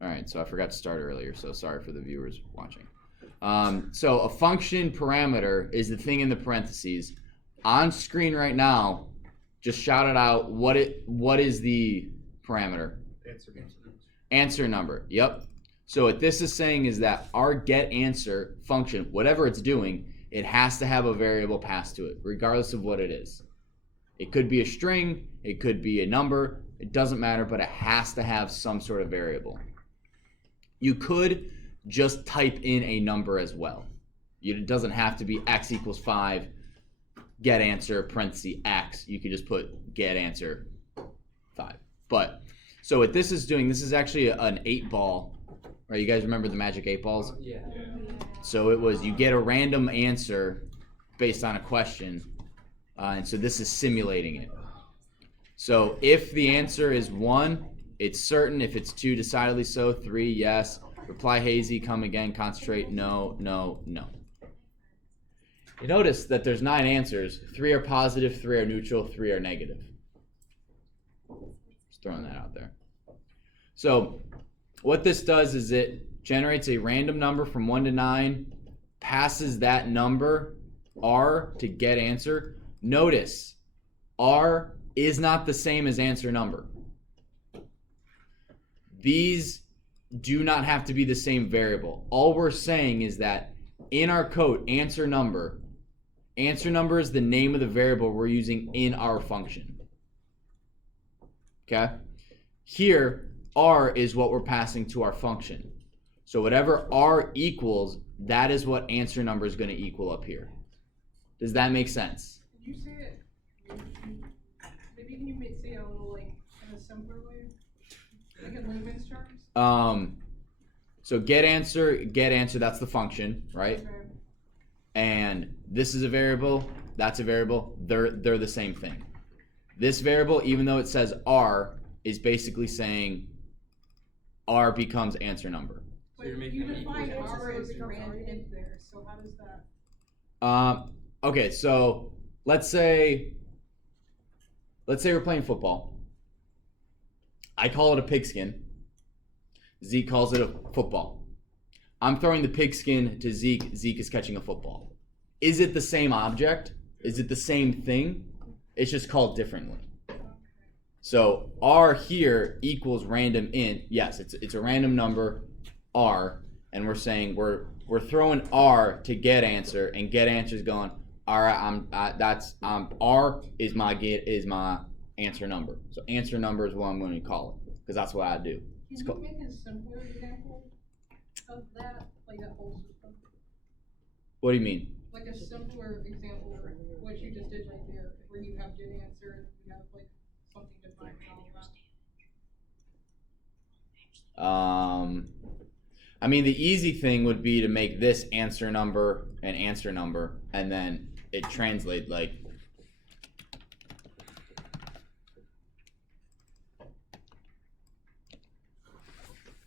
All right, so I forgot to start earlier, so sorry for the viewers watching. So a function parameter is the thing in the parentheses. On screen right now, just shout it out. What is the parameter? Answer number. Yep. So what this is saying is that our get answer function, whatever it's doing, it has to have a variable passed to it, regardless of what it is. It could be a string, it could be a number, it doesn't matter, but it has to have some sort of variable. You could just type in a number as well. It doesn't have to be x equals 5, get answer, parenthesis x. You could just put get answer 5. But, so what this is doing, this is actually an 8-ball. Right, you guys remember the magic 8 balls? Yeah. So it was, you get a random answer based on a question, and so this is simulating it. So if the answer is 1, it's certain. If it's 2, decidedly so. 3, yes. Reply hazy, come again, concentrate, no, no, no. You notice that there's 9 answers. 3 are positive, 3 are neutral, 3 are negative. Just throwing that out there. So what this does is it generates a random number from 1 to 9, passes that number, R, to get answer. Notice, R is not the same as answer number. These do not have to be the same variable. All we're saying is that in our code, answer number is the name of the variable we're using in our function. Okay? Here, R is what we're passing to our function. So whatever R equals, that is what answer number is going to equal up here. Does that make sense? Could you say it? Maybe can you say it a little like in a simpler way, like in layman's terms? So get answer, that's the function, right? Okay. And this is a variable, that's a variable. They're the same thing. This variable, even though it says R, is basically saying R becomes answer number. But So you're making you them define equal. R as random in there, so how does that? Okay, so let's say we're playing football. I call it a pigskin. Zeke calls it a football. I'm throwing the pigskin to Zeke. Zeke is catching a football. Is it the same object? Is it the same thing? It's just called differently. So R here equals random int. Yes, it's a random number, R, and we're saying we're throwing R to get answer, and get answer is going. All right, R is my answer number. So answer number is what I'm going to call it because that's what I do. Can you make a simpler example of that, like that whole system? What do you mean? Like a simpler example of what you just did right there, where you have get answer and you have like something defined and all that. I mean, the easy thing would be to make this answer number an answer number, and then it translate like.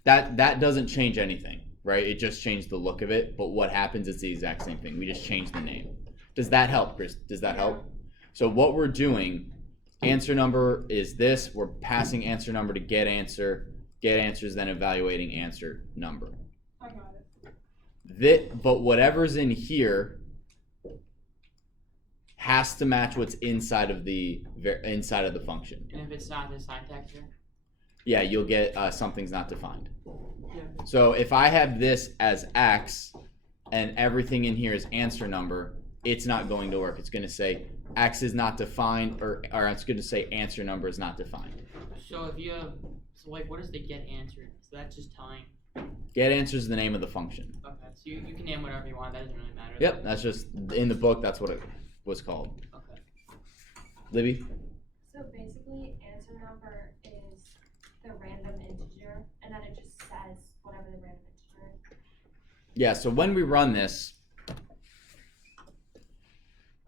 That doesn't change anything, right? It just changed the look of it, but what happens is the exact same thing. We just changed the name. Does that help, Chris? Does that help? So what we're doing, answer number is this. We're passing answer number to get answer. Get answer is then evaluating answer number. I got it. But whatever's in here has to match what's inside of the function. And if it's not the syntax here? Yeah, you'll get something's not defined. Yeah. So if I have this as X and everything in here is answer number, it's not going to work. It's going to say X is not defined, or it's going to say answer number is not defined. So if you have, so like what is the get answer? So that's just telling. Get answer is the name of the function. Okay, so you can name whatever you want. That doesn't really matter. Yep, that's just in the book. That's what it was called. Okay. Libby? So basically, answer number is the random integer, and then it just says whatever the random integer is. Yeah, so when we run this,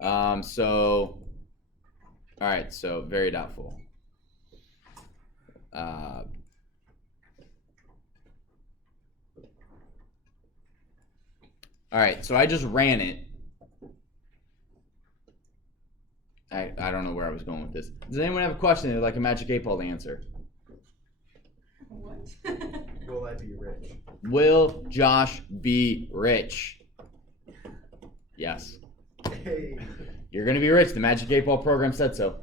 all right, so very doubtful. All right, so I just ran it. I don't know where I was going with this. Does anyone have a question they'd like a magic 8 ball to answer? What? Will I be rich? Will Josh be rich? Yes. Hey. You're gonna be rich. The Magic 8 Ball program said so.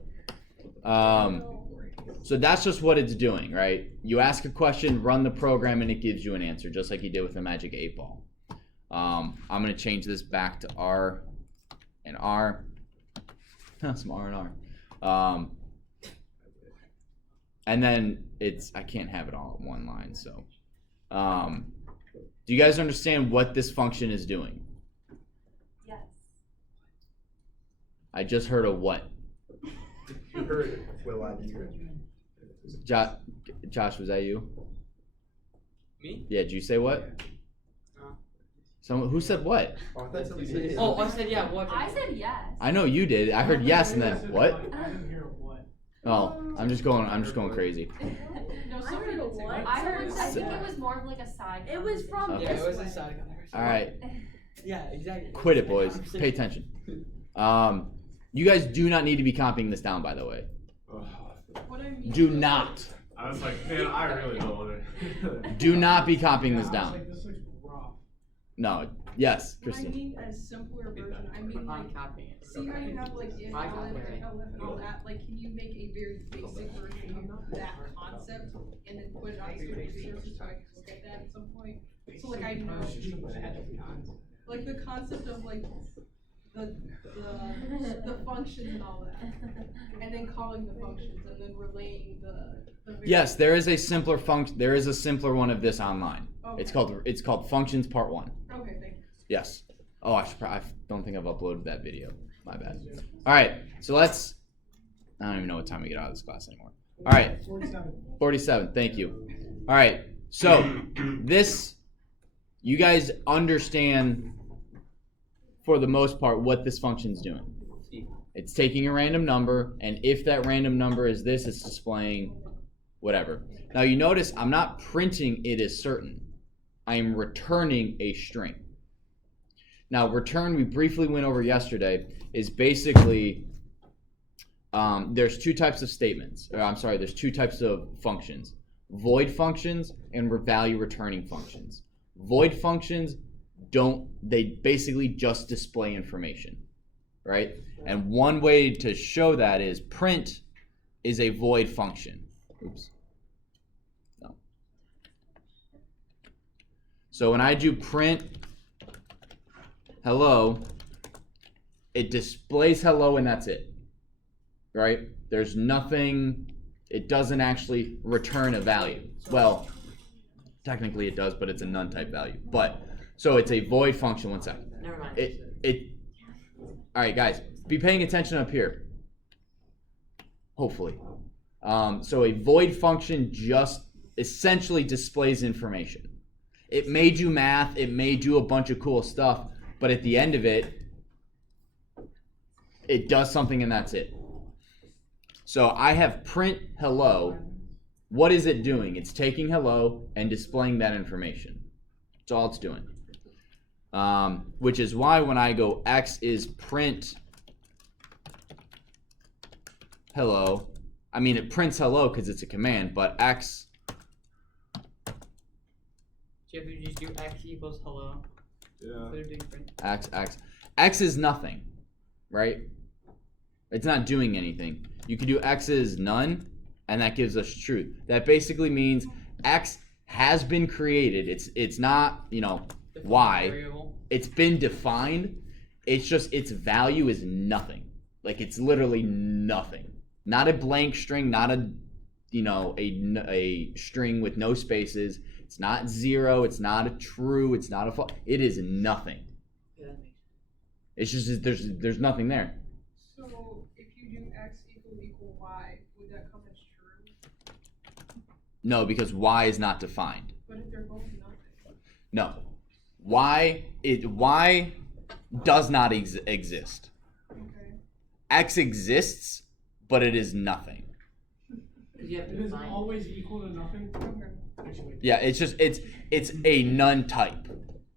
So that's just what it's doing, right? You ask a question, run the program, and it gives you an answer, just like you did with the Magic 8 Ball. I'm gonna change this back to R and R. Some R and R. And then I can't have it all in one line, so. Do you guys understand what this function is doing? Yes. I just heard a what? You heard it. Will I be rich? Josh, was that you? Me? Yeah, did you say what? No. Someone who said what? Oh, I thought somebody said Oh, I said yeah. What? I said yes. I know you did. I heard yes and then what? I didn't hear what. Oh, I'm just going crazy. No, I somebody heard did say what? what. I heard. I think it was more of like a side. It was from Okay. Yeah, this it was way. a side conversation. All right, Yeah, exactly. quit it, boys. Pay attention. You guys do not need to be copying this down, by the way. What I mean. Do not. I was like, man, I really don't want to. Do not be copying this I was down. like, this looks rough. No. Yes, When I Christine. mean a simpler version, I mean like, I'm copying it. see how you have like if, I elif, copy it. and elif and all that, like can you make a very basic version of that concept and then put it on student resources so I can look at that at some point? So like I know, like the concept of like the functions and all that, and then calling the functions and then relaying the Yes, there is a simpler function. There is a simpler one of this online. Okay. It's called Functions Part 1. Okay, thank you. Yes. Oh, I don't think I've uploaded that video. My bad. All right, so I don't even know what time we get out of this class anymore. All right, 47. Thank you. All right, so you guys understand for the most part what this function's doing. It's taking a random number, and if that random number is this, it's displaying whatever. Now you notice I'm not printing it as certain. I am returning a string. Now return, we briefly went over yesterday, is basically there's two types of statements. There's two types of functions. Void functions and value returning functions. Void functions they basically just display information, right? And one way to show that is print is a void function. Oops. No. So when I do print hello, it displays hello and that's it, right? There's nothing, it doesn't actually return a value. Well, technically it does, but it's a none type value. So it's a void function. One second. Never mind. All right, guys, be paying attention up here. Hopefully. So a void function just essentially displays information. It may do math, it may do a bunch of cool stuff, but at the end of it, it does something and that's it. So I have print hello. What is it doing? It's taking hello and displaying that information. That's all it's doing. Which is why when I go x is print hello, I mean it prints hello because it's a command, but x, So you have to just do x equals hello. Yeah. Put a big print. x is nothing, right? It's not doing anything. You can do x is none, and that gives us truth. That basically means x has been created. It's not, Define y. variable. It's been defined. It's just its value is nothing. Like it's literally nothing. Not a blank string, not a string with no spaces. It's not zero, it's not a true, it's not a false. It is nothing. Yeah, that makes It's just there's nothing there. So if you do x equal y, would that come as true? No, because y is not defined. But if they're both nothing. No. Y does not exist. Okay. X exists, but it is nothing. Because you have to It is define. always equal to nothing. Okay. Actually, Yeah, it's a none type.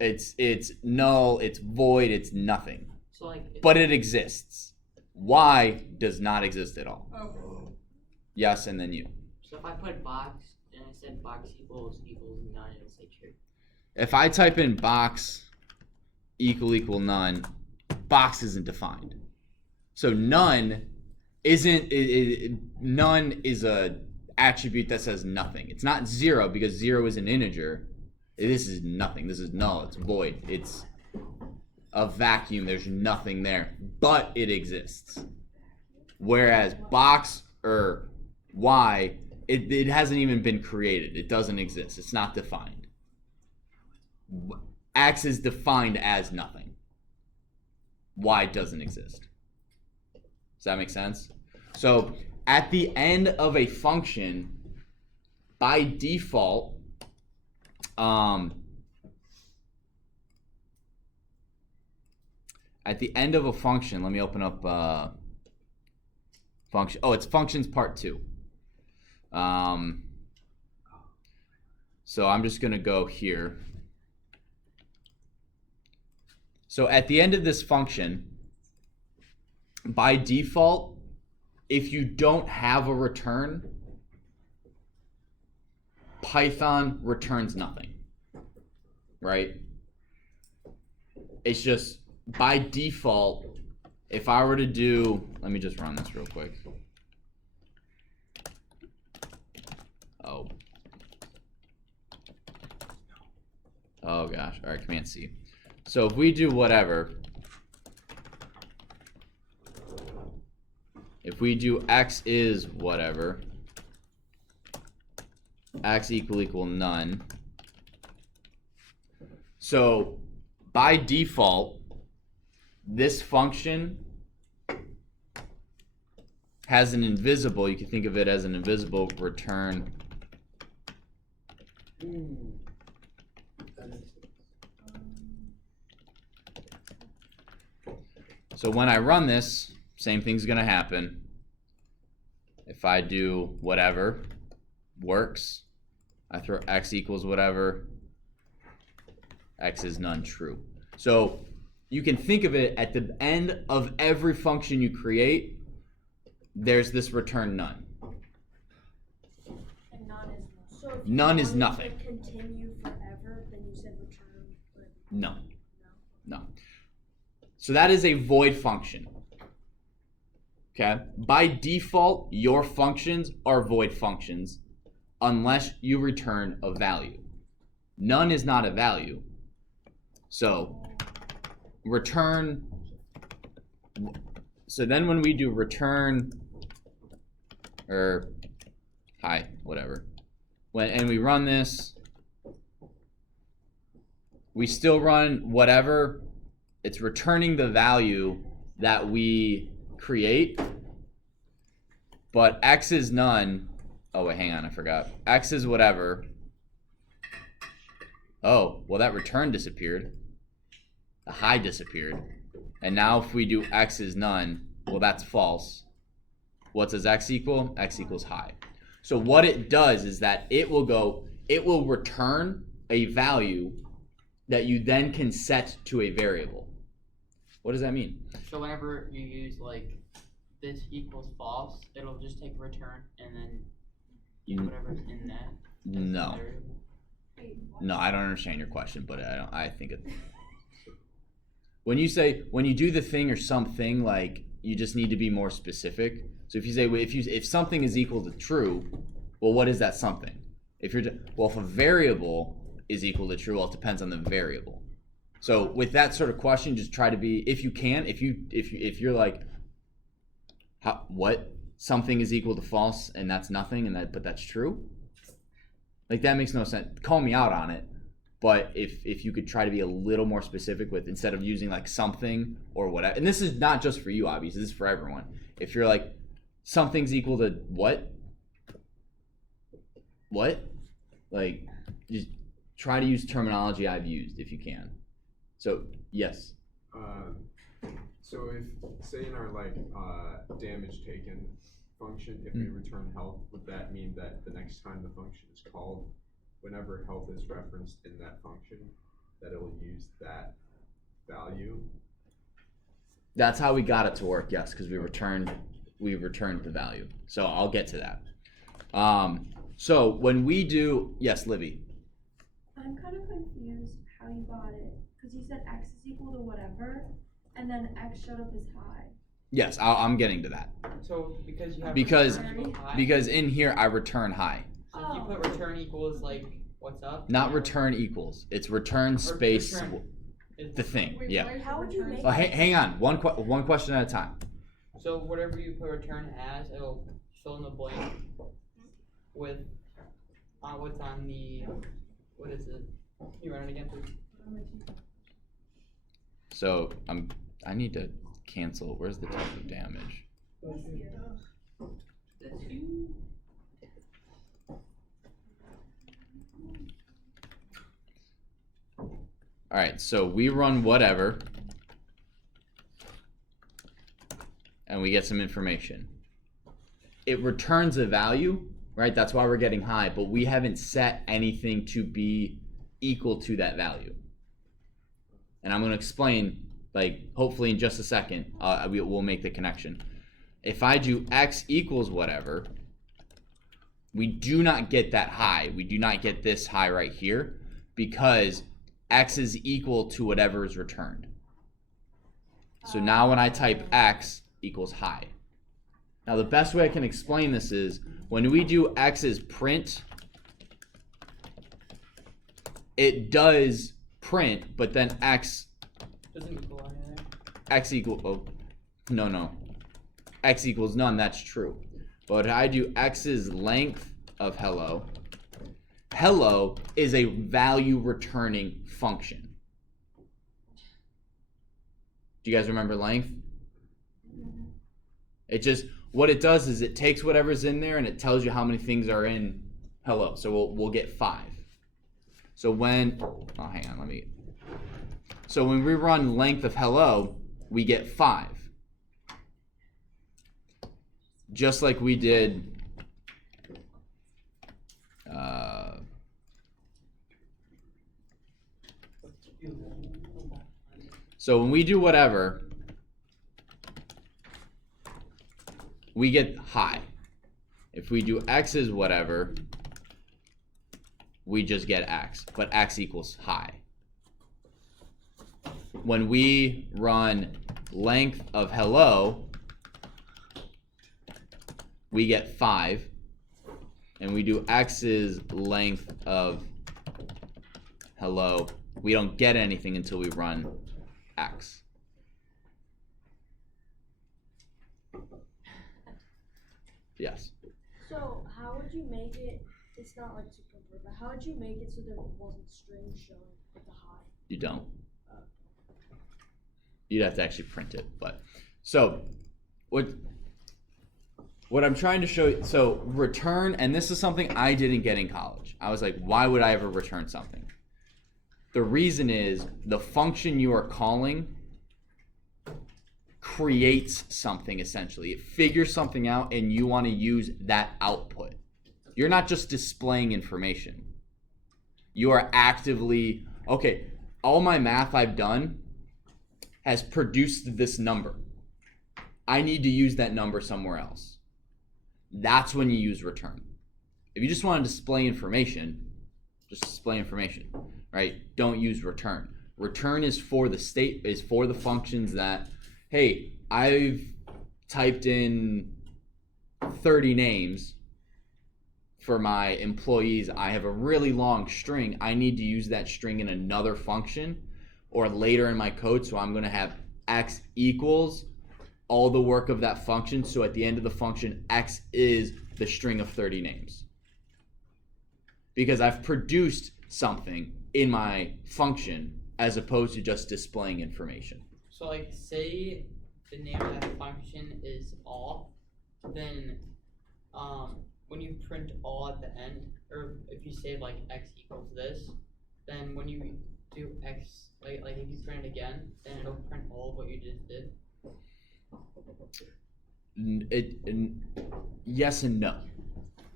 It's null, it's void, it's nothing. So like. But it exists. Y does not exist at all. Okay. Yes, and then you. So if I put box and I said box equals none, it'll say true. If I type in box equal none, box isn't defined. So none isn't none is a attribute that says nothing. It's not 0 because 0 is an integer. This is nothing. This is null. It's void. It's a vacuum. There's nothing there, but it exists. Whereas box or y, it hasn't even been created. It doesn't exist. It's not defined. X is defined as nothing. Y doesn't exist. Does that make sense? So at the end of a function, by default, at the end of a function, let me open up function. Oh, it's functions part 2. So I'm just gonna go here. So at the end of this function, by default, if you don't have a return, Python returns nothing, right? It's just by default, if I were to do, let me just run this real quick. Oh gosh, all right, Command C. So if we do whatever, if we do x is whatever, x equal none. So by default, this function has an invisible, you can think of it as an invisible return. So when I run this, same thing's gonna happen. If I do whatever, works. I throw x equals whatever, x is none, true. So you can think of it at the end of every function you create, there's this return none. And none is null. So if you None is wanted nothing. to continue forever, then you said return, but No, no. no. So that is a void function. Okay? By default, your functions are void functions unless you return a value. None is not a value. So return, so then when we do return or hi, whatever, and we run this, we still run whatever, it's returning the value that we create, but x is none. Oh wait, hang on, I forgot. X is whatever. Oh, well that return disappeared. The high disappeared. And now if we do x is none, well that's false. What does x equal? X equals high. So what it does is that it will return a value that you then can set to a variable. What does that mean? So whenever you use like this equals false, it'll just take return and then use whatever's in that. as the No. variable. No, I don't understand your question, but I think it. When you do the thing or something, like you just need to be more specific. So if you say if something is equal to true, well, what is that something? If a variable is equal to true, well, it depends on the variable. So with that sort of question, just try to be, if you can, if you're like, what, something is equal to false and that's nothing, but that's true. Like that makes no sense. Call me out on it, but if you could try to be a little more specific with, instead of using like something or whatever, and this is not just for you, obviously, this is for everyone. If you're like, something's equal to what? Like, just try to use terminology I've used if you can. So yes. So if, say in our damage taken function, if we return health, would that mean that the next time the function is called, whenever health is referenced in that function, that it will use that value? That's how we got it to work, yes, because we returned the value. So I'll get to that. So when we do, yes, Livy. I'm kind of confused how you got it, because you said x is equal to whatever, and then x showed up as high. Yes, I'm getting to that. So because you have Because- return equals high, Because in here I return high. so if you put return equals like what's up, Not return equals. It's return space return is the thing. Wait, Yeah. why is How would you return- make Well, hang on. One question at a time. So whatever you put return as, it'll fill in the blank with what's on the what is it? Can you run it again, please? So I need to cancel. Where's the type of damage? All right. So we run whatever, and we get some information. It returns a value, right? That's why we're getting high, but we haven't set anything to be equal to that value. And I'm going to explain, like, hopefully in just a second, we'll make the connection. If I do x equals whatever, we do not get that high. We do not get this high right here because x is equal to whatever is returned. So now when I type x equals high. Now the best way I can explain this is when we do x as print, it does print, but then x Doesn't equal anything. x equal, oh, no, x equals none, that's true. But I do x's length of hello. Hello is a value returning function. Do you guys remember length? It just, what it does is it takes whatever's in there and it tells you how many things are in hello. So we'll get 5. So when, oh, hang on, so when we run length of hello, we get 5. Just like we did so when we do whatever, we get high. If we do x is whatever, we just get x, but x equals high. When we run length of hello, we get 5, and we do x's length of hello, we don't get anything until we run x. Yes. So how would you make it? It's not like super clear, but how would you make it so there wasn't string showing at the high? You don't. You'd have to actually print it, but so what I'm trying to show you, so return, and this is something I didn't get in college. I was like, why would I ever return something? The reason is the function you are calling creates something essentially. It figures something out and you want to use that output. You're not just displaying information. You are actively, okay, all my math I've done has produced this number. I need to use that number somewhere else. That's when you use return. If you just want to display information, just display information, right? Don't use return. Return is for the functions that, hey, I've typed in 30 names for my employees. I have a really long string. I need to use that string in another function or later in my code. So I'm going to have x equals all the work of that function. So at the end of the function, x is the string of 30 names. Because I've produced something in my function as opposed to just displaying information. So like say the name of that function is all, then when you print all at the end, or if you say like x equals this, then when you do x, like if you print it again, then it'll print all of what you just did. Yes and no.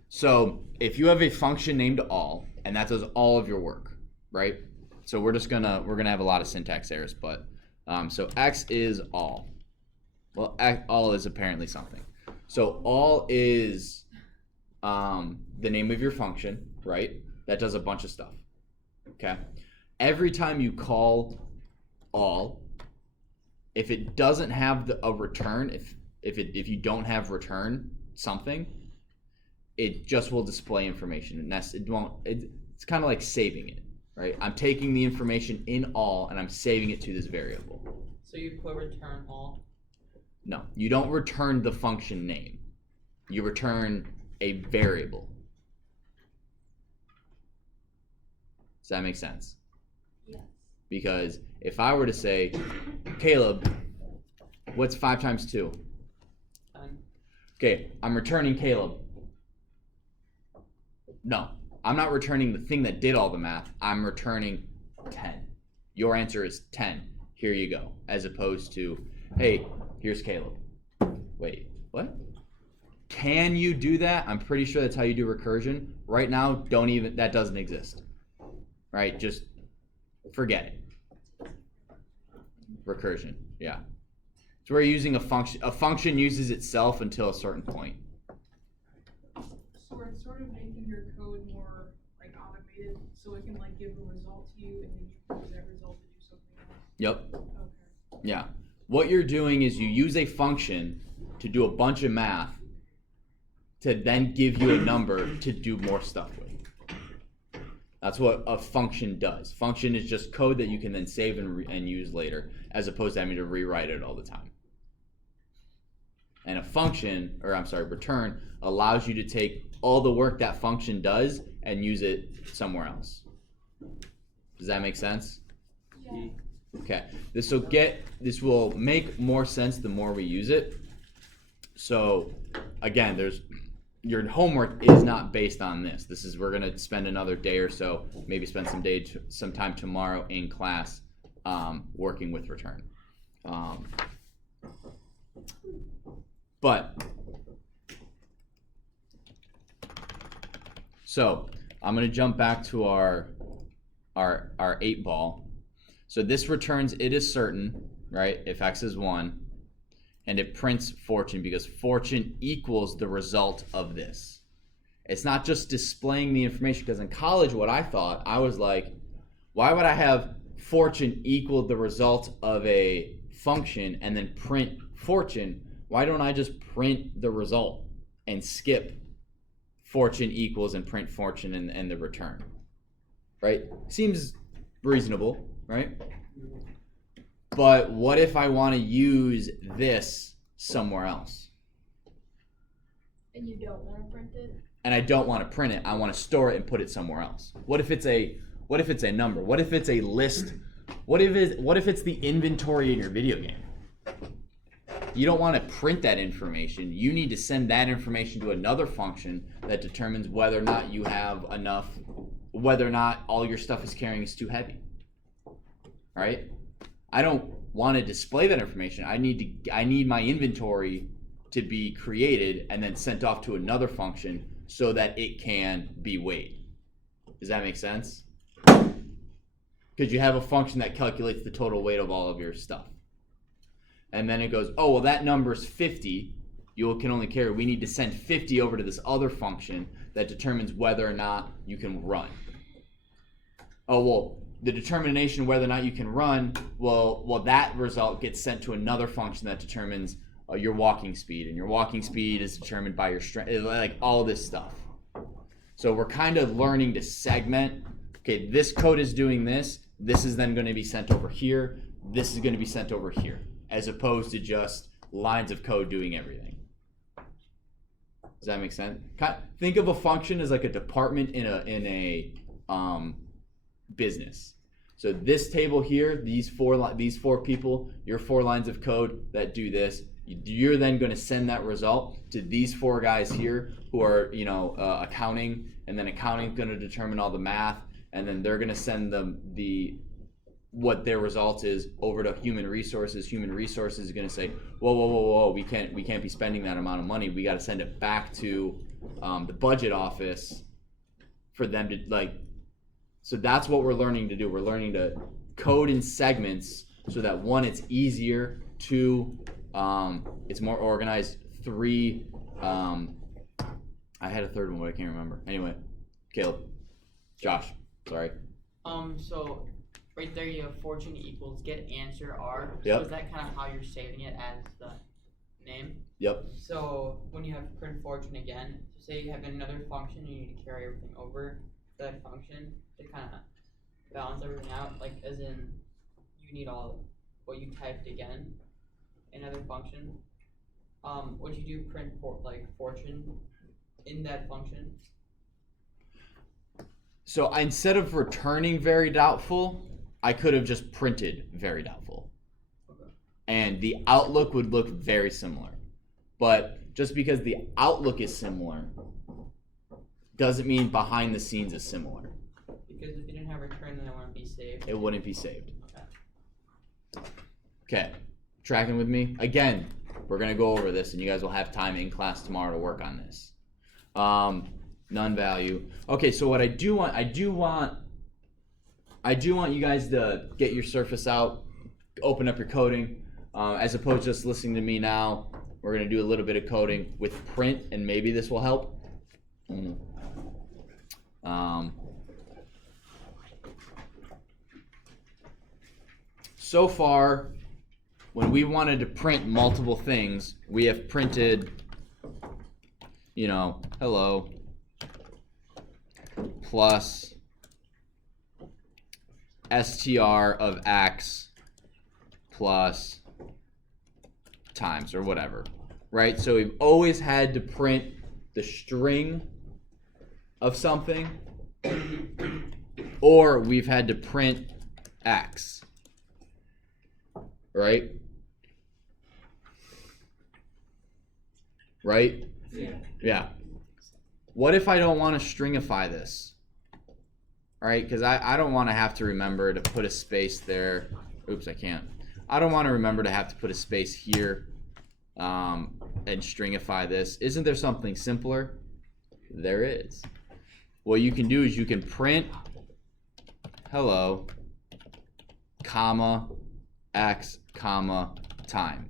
So if you have a function named all, and that does all of your work, right? So we're gonna have a lot of syntax errors, but so x is all. Well, all is apparently something. So all is the name of your function, right? That does a bunch of stuff. Okay. Every time you call all, if it doesn't have a return, if you don't have return something, it just will display information, and it's kind of like saving it, right? I'm taking the information in all and I'm saving it to this variable. So you put return all. No, you don't return the function name. You return a variable. Does that make sense? Yes. Because if I were to say, Caleb, what's 5 times 2? 10. Okay, I'm returning Caleb. No, I'm not returning the thing that did all the math. I'm returning 10. Your answer is 10. Here you go. As opposed to, hey, here's Caleb. Wait, what? Can you do that? I'm pretty sure that's how you do recursion. Right now, that doesn't exist. Right? Just forget it. Recursion, yeah. So we're using a function. A function uses itself until a certain point. So we're sort of making your code more like automated, so it can like give a result to you and then you can use that result to do something else. Yep. Okay. Yeah. What you're doing is you use a function to do a bunch of math to then give you a number to do more stuff with. That's what a function does. Function is just code that you can then save and use later, as opposed to having to rewrite it all the time. And a function, return, allows you to take all the work that function does and use it somewhere else. Does that make sense? Yeah. Okay. This will make more sense the more we use it. So again, your homework is not based on this. We're gonna spend another day or so, maybe spend some time tomorrow in class working with return. So I'm gonna jump back to our 8 ball. So this returns it is certain, right? If x is 1, and it prints fortune because fortune equals the result of this. It's not just displaying the information, because in college what I thought, I was like, why would I have fortune equal the result of a function and then print fortune? Why don't I just print the result and skip fortune equals and print fortune and the return? Right? Seems reasonable, right? But what if I want to use this somewhere else? And you don't want to print it? And I don't want to print it. I want to store it and put it somewhere else. What if it's a number? What if it's a list? What if it's the inventory in your video game? You don't want to print that information. You need to send that information to another function that determines whether or not you have enough, whether or not all your stuff is carrying is too heavy. Right? I don't want to display that information. I need my inventory to be created and then sent off to another function so that it can be weighed. Does that make sense? Because you have a function that calculates the total weight of all of your stuff. And then it goes, oh, well, that number's 50. You can only carry, we need to send 50 over to this other function that determines whether or not you can run. Oh, well, the determination whether or not you can run, well, that result gets sent to another function that determines your walking speed, and your walking speed is determined by your strength, like all this stuff. So we're kind of learning to segment. Okay, this code is doing this. This is then going to be sent over here. This is going to be sent over here, as opposed to just lines of code doing everything. Does that make sense? Think of a function as like a department in a business. So this table here, these four people, your 4 lines of code that do this, you're then going to send that result to these 4 guys here who are, accounting, and then accounting is going to determine all the math, and then they're going to send them what their result is over to human resources. Human resources is going to say, whoa, we can't be spending that amount of money. We got to send it back to the budget office for them to So that's what we're learning to do. We're learning to code in segments so that 1, it's easier, 2, it's more organized, 3, I had a third one, but I can't remember. Anyway, Caleb, Josh, sorry. So right there you have fortune equals get answer R. Yep. So is that kind of how you're saving it as the name? Yep. So when you have print fortune again, so say you have another function, you need to carry everything over to that function to kind of balance everything out. Like as in, you need all what you typed again, another function. Would you do print fortune in that function? So instead of returning very doubtful, I could have just printed very doubtful. Okay. And the outlook would look very similar. But just because the outlook is similar doesn't mean behind the scenes is similar. Because if you didn't have return, then it wouldn't be saved. It wouldn't be saved. Okay. Okay, tracking with me? Again, we're gonna go over this and you guys will have time in class tomorrow to work on this. None value. Okay, so what I do want you guys to get your Surface out, open up your coding, as opposed to just listening to me now. We're gonna do a little bit of coding with print, and maybe this will help. So far, when we wanted to print multiple things, we have printed, hello, plus str of x plus times or whatever, right? So we've always had to print the string of something, or we've had to print x, right? Right? Yeah. What if I don't want to stringify this? All right, because I don't want to have to remember to put a space there. Oops, I can't. I don't want to remember to have to put a space here and stringify this. Isn't there something simpler? There is. What you can do is you can print hello, comma, x, comma, time.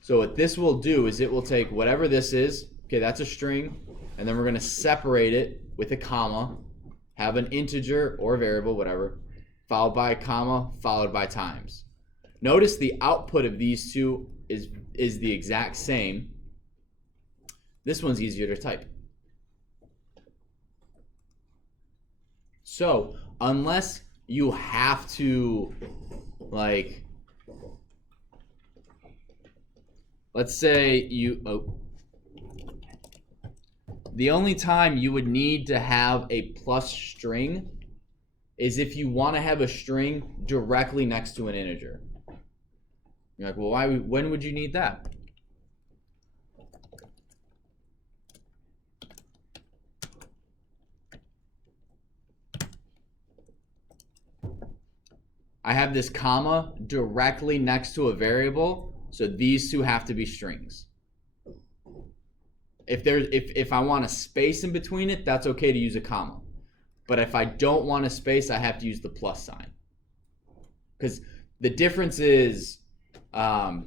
So what this will do is it will take whatever this is, okay, that's a string, and then we're going to separate it with a comma, have an integer or a variable, whatever, followed by a comma, followed by times. Notice the output of these two is the exact same. This one's easier to type. So unless you have to, like, let's say the only time you would need to have a plus string is if you want to have a string directly next to an integer. You're like, well, when would you need that? I have this comma directly next to a variable, so these two have to be strings. If I want a space in between it, that's okay to use a comma. But if I don't want a space, I have to use the plus sign. Because the difference is, and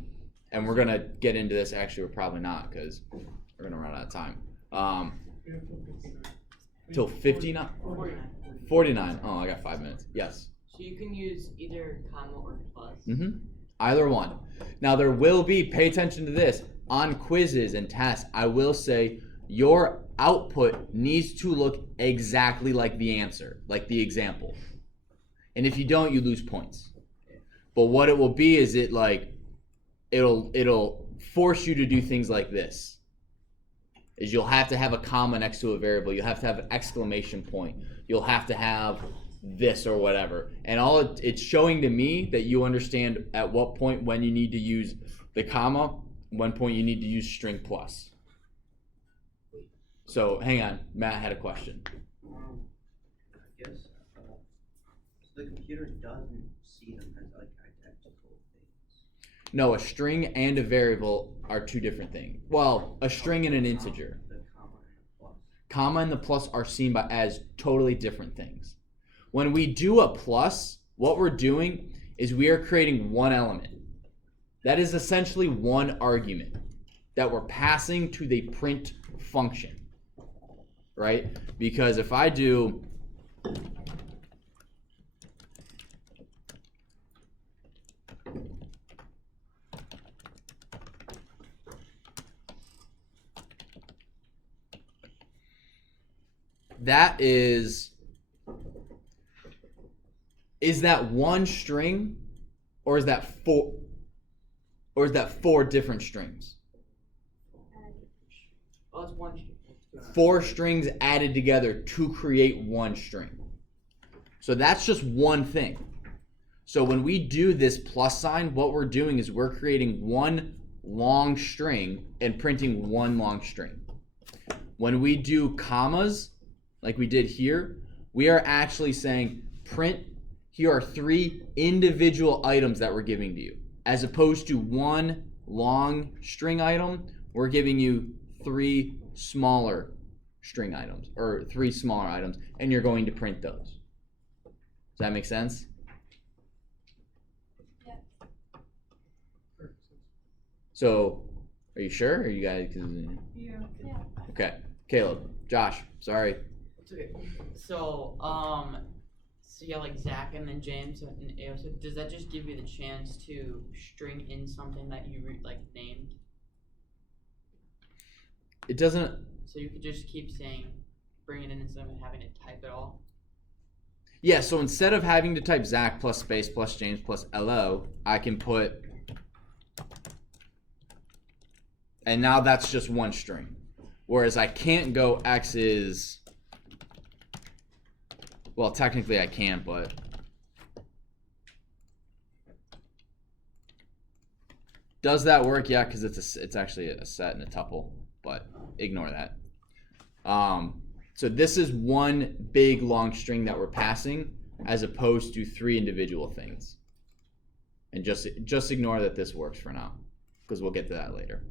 we're gonna get into this, actually we're probably not, because we're gonna run out of time. Till 59? 49. Oh, I got 5 minutes. Yes. So you can use either comma or plus. Either one. Now there will be, pay attention to this, on quizzes and tests, I will say your output needs to look exactly like the answer, like the example. And if you don't, you lose points. But what it will be is it'll force you to do things like this. Is you'll have to have a comma next to a variable, you'll have to have an exclamation point, you'll have to have this or whatever, and all it's showing to me that you understand at what point when you need to use the comma, one point you need to use string plus. So hang on, Matt had a question. I guess the computer doesn't see them as like identical things. No, a string and a variable are two different things. Well, a string and an integer. The comma and the plus. Comma and the plus are seen as totally different things. When we do a plus, what we're doing is we are creating one element. That is essentially one argument that we're passing to the print function, right? Because if I do that is that one string, or is that four different strings? Oh, it's one string. 4 strings added together to create one string. So that's just one thing. So when we do this plus sign, what we're doing is we're creating one long string and printing one long string. When we do commas, like we did here, we are actually saying print, here are 3 individual items that we're giving to you. As opposed to one long string item, we're giving you 3 smaller string items, or 3 smaller items, and you're going to print those. Does that make sense? Yep. So, are you sure? Are you guys? Yeah. Yeah. Okay, Caleb, Josh, sorry. It's okay. So, so yeah, like Zach and then James and Ao. So does that just give you the chance to string in something that you named? It doesn't. So you could just keep saying, bring it in instead of having to type it all. Yeah, so instead of having to type Zach plus space plus James plus LO, I can put, and now that's just one string. Whereas I can't go X is, well, technically I can, but does that work? Yeah, because it's actually a set and a tuple, but ignore that. So this is one big long string that we're passing, as opposed to 3 individual things. And just ignore that this works for now, because we'll get to that later.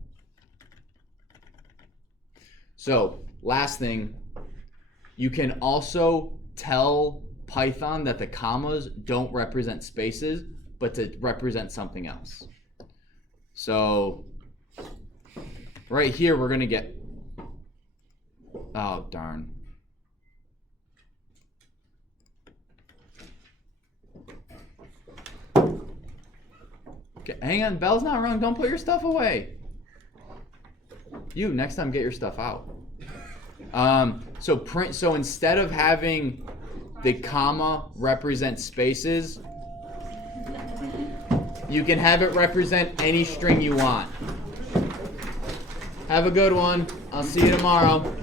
So last thing, you can also tell Python that the commas don't represent spaces, but to represent something else. So right here we're gonna get, oh darn. Okay, hang on, Bell's not wrong. Don't put your stuff away. You, next time, get your stuff out. So instead of having the comma represent spaces, you can have it represent any string you want. Have a good one. I'll see you tomorrow.